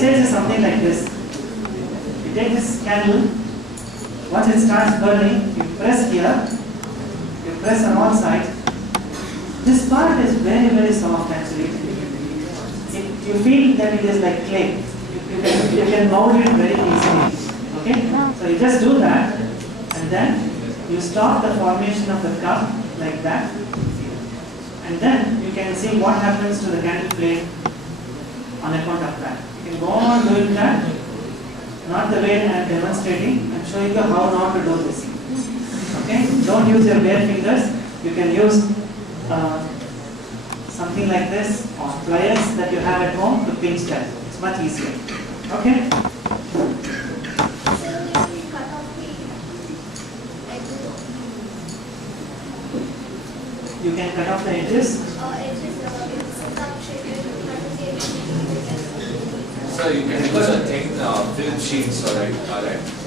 says is something like this. You take this candle, once it starts burning, you press here, you press on all sides. This part is very, very soft actually. You feel that it is like clay. You can mold it very easily. Okay? So you just do that, and then you stop the formation of the cup like that, and then you can see what happens to the candle flame on account of that. You can go on doing that, not the way I am demonstrating. I am showing you how not to do this. Okay? Don't use your bare fingers. You can use something like this or pliers that you have at home to pinch that. It's much easier. Okay? You can cut off the edges. So you can use a thin film sheets or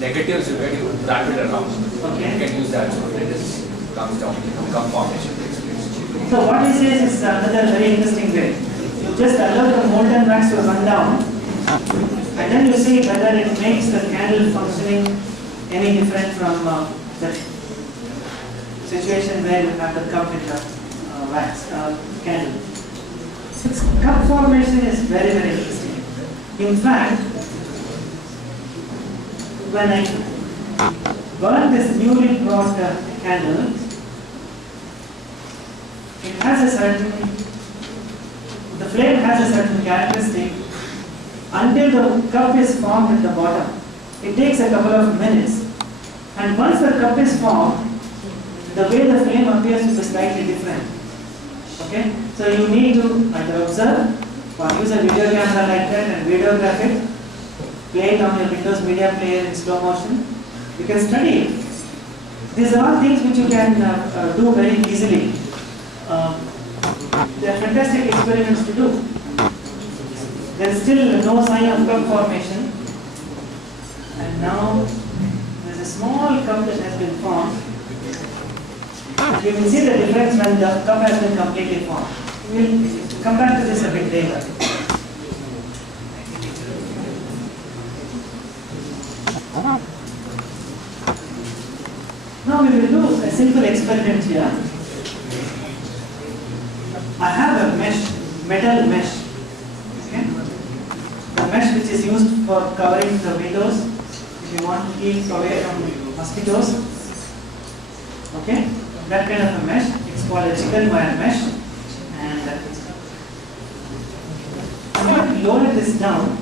negatives you get, you wrap it around. Okay. You can use that so it is comes down, cup formation takes place. So what he says is another very interesting way. You just allow the molten wax to run down, and then you see whether it makes the candle functioning any different from the situation where you have the cup with the wax candle. Its cup formation is very, very interesting. In fact, when I burn this newly brought candle, it has a certain, the flame has a certain characteristic until the cup is formed at the bottom. It takes a couple of minutes, and once the cup is formed, the way the flame appears will be slightly different. Okay? So you need to either observe or use a video camera like that and videograph it, play it on your Windows Media Player in slow motion. You can study it. These are all things which you can do very easily. They are fantastic experiments to do. There is still no sign of cup formation, and now there is a small cup that has been formed. You will see the difference when the cup has been completely formed. We will come back to this a bit later. Now we will do a simple experiment here. I have a mesh, metal mesh. Okay? The mesh which is used for covering the windows if you want to keep away from mosquitoes. Okay? That kind of a mesh. It's called a chicken wire mesh. And I'm going to lower this down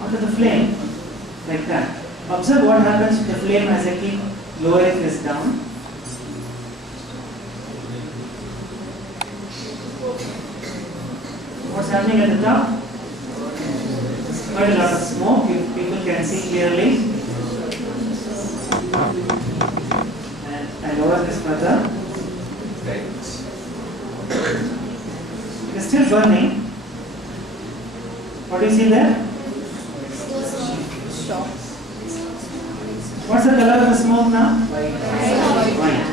onto the flame like that. Observe what happens to the flame as I keep lowering this down. What's happening at the top? Quite a lot of smoke. People can see clearly. And I lower this further. It is still burning. What do you see there? What's the color of the smoke now? White.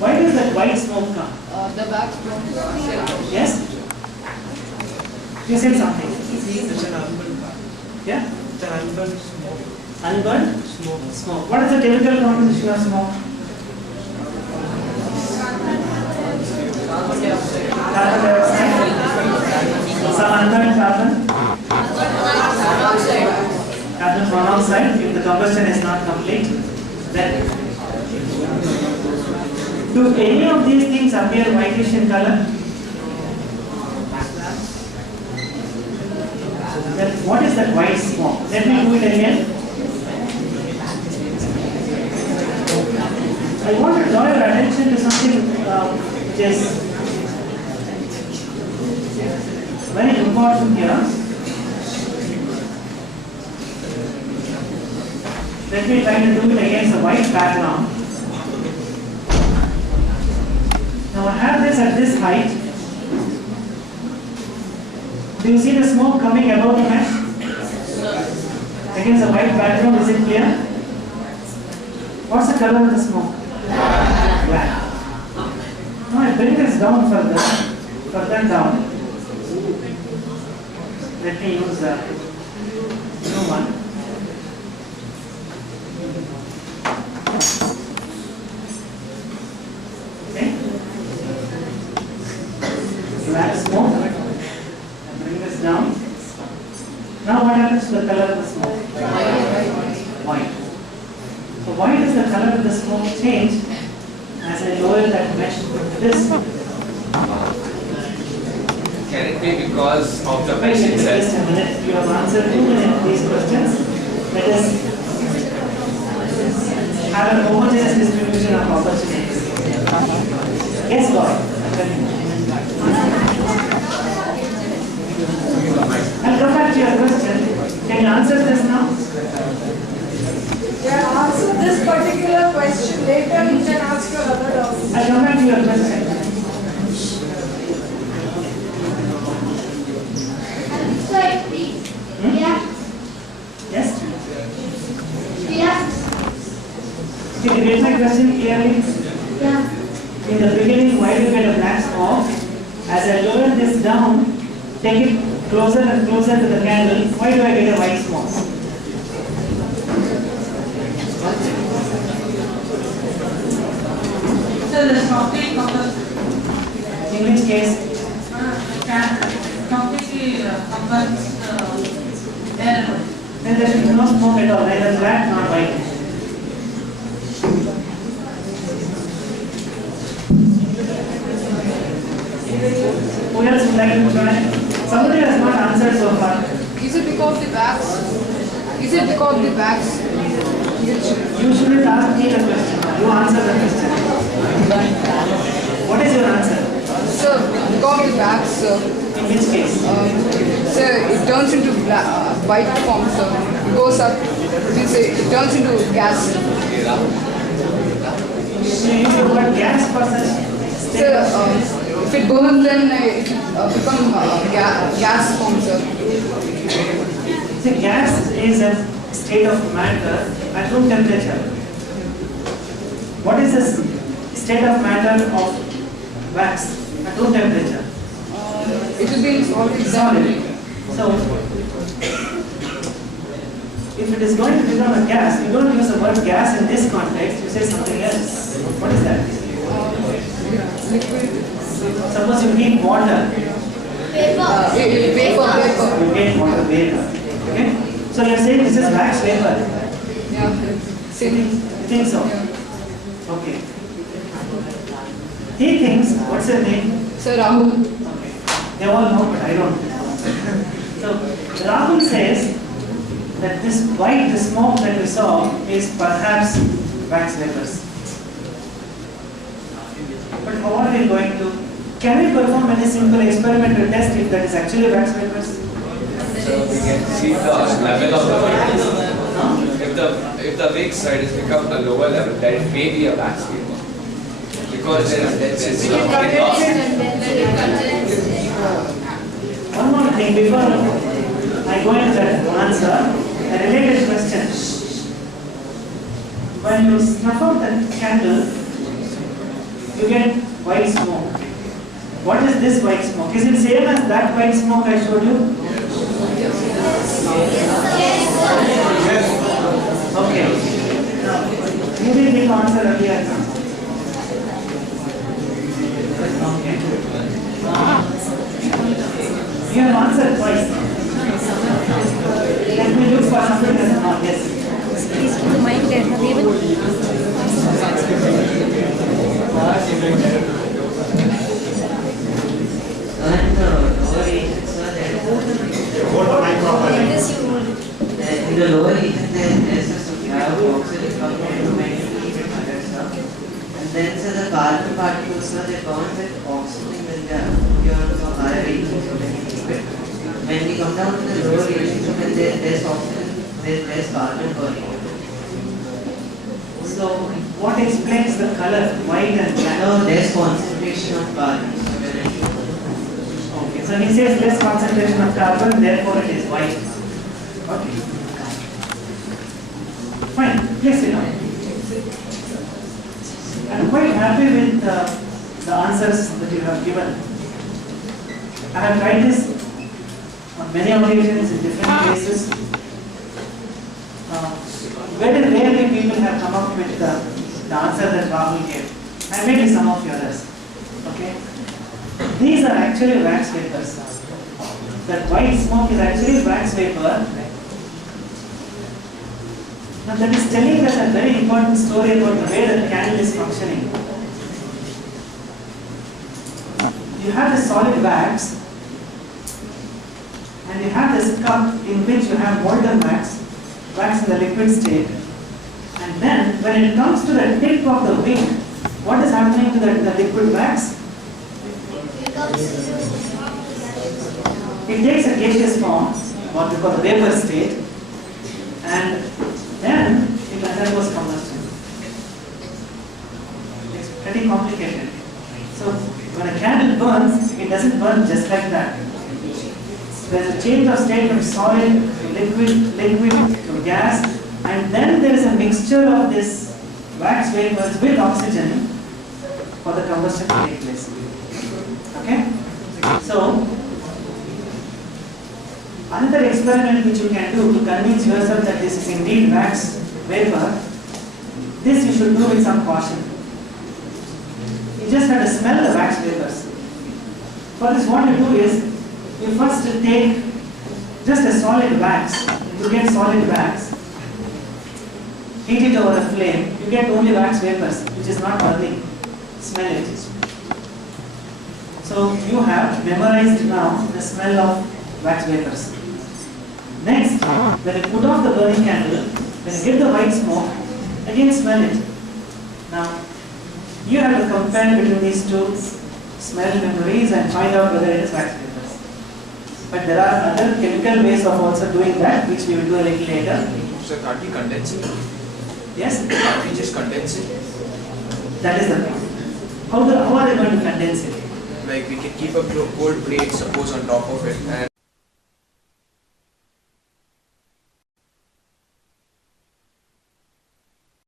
Why does that white smoke come? The back smoke. Yes? You said something. It's an unburned part. Yeah? It's an unburned smoke. Unburned? Smoke. Smoke. What is the chemical composition of smoke? Carbon dioxide. Some unburned carbon? Carbon monoxide. If the combustion is not complete, then do any of these things appear whitish in color? Then what is that white smoke? Let me do it again. I want to draw your attention to something which is very important here. Let me try to do it against a white background. Now I have this at this height. Do you see the smoke coming above the mesh? Against a white background, is it clear? What's the color of the smoke? Black. Now I bring this down further down. Let me use a new one. Okay. Black smoke. Bring this down. Now what happens to the color of the smoke? White. So why does the color of the smoke change as I lower that mesh to this? Can it be because of the mesh Just itself? a minute. You have answered 2 minutes these questions. Let us have an homogeneous distribution of opportunities. Yes, God. I'll come back to your question. Can you answer this now? Yeah, answer this particular question later. You can ask your other doubts. I'll come back to your question. Yes? Did you get my question clearly? In the beginning, why do you get a black smoke? As I lower this down, take it closer and closer to the candle, why do I get a white smoke? So the topic of the In which case, completely converts error. then there should be no smoke at all, neither black nor white. Who else would like to try? Somebody has not answered so far. Is it because the backs? Is it because the backs? You shouldn't ask me the question. You answer the question. What is your answer? So because the backs, In which case? so it turns into white form. So it goes up. It turns into gas. You use the word gas for such So statements. if it burns, then it become gas form. So See, gas is a state of matter at room temperature. What is the state of matter of wax at room temperature? it will be solid. Solid. So, if it is going to become a gas, you don't use the word gas in this context, you say something else. What is that? Liquid. Suppose you heat water, Vapor. you get water vapor. Okay? So you are saying this is wax vapor. Yeah. You Same. think so? Yeah. Okay. He thinks, what's your name? So Rahul. Okay. They all know, but I don't. So Rahul says that this white, the smoke that we saw is perhaps wax vapors. But how are we going to? Can we perform any simple experiment to test if that is actually wax vapors? So we can see the level of the wick. No? If the wick side has become a lower level, then it may be a wax vapor. Because there's One more thing before I go into that answer, a related question. When you snuff out the candle, you get white smoke. What is this white smoke? Is it same as that white smoke I showed you? Okay. Now, you didn't answer earlier. Okay. You have answered twice. Let me look for something that's not. Yes. Please keep the mic there. Have you even? This you hold it. In the lower region, there is a have oxygen compound to many other stuff. And then so the carbon particles, so they bond with oxygen when they are on the higher regions. When we come down to the lower regions, so when there's oxygen, there's less carbon burning. So, what explains the color white and black? No, less concentration of carbon. Okay, so he says less concentration of carbon, therefore it is white. Okay. Fine, please sit down. I'm quite happy with the answers that you have given. I have tried this on many occasions in different places. Very rarely people have come up with the answer that Rahul gave, and maybe some of the others. Okay? These are actually wax vapors. That white smoke is actually wax vapor. Now that is telling us a very important story about the way that the candle is functioning. You have the solid wax, and you have this cup in which you have molten wax in the liquid state. And then when it comes to the tip of the wick, what is happening to the liquid wax? It takes a gaseous form, what we call the vapor state, and then it undergoes combustion. It's pretty complicated. So when a candle burns, it doesn't burn just like that. There's a change of state from solid to liquid to gas, and then there is a mixture of this wax vapors with oxygen for the combustion to take place. Okay? So, another experiment which you can do to convince yourself that this is indeed wax vapor, this you should do with some caution. You just have to smell the wax vapors. For this, what you do is, you first take just a solid wax. You get solid wax, heat it over a flame, you get only wax vapors, which is not burning. Smell it. So you have memorized now the smell of wax vapors. Next, when you put off the burning candle, when you get the white smoke, again smell it. Now, you have to compare between these two smell memories and find out whether it is wax vapors. But there are other chemical ways of also doing that, which we will do a little later. So can't we condense it? Yes? Can't we just condense it? That is the point. How are they going to condense it? Like we can keep a cold plate, suppose, on top of it, and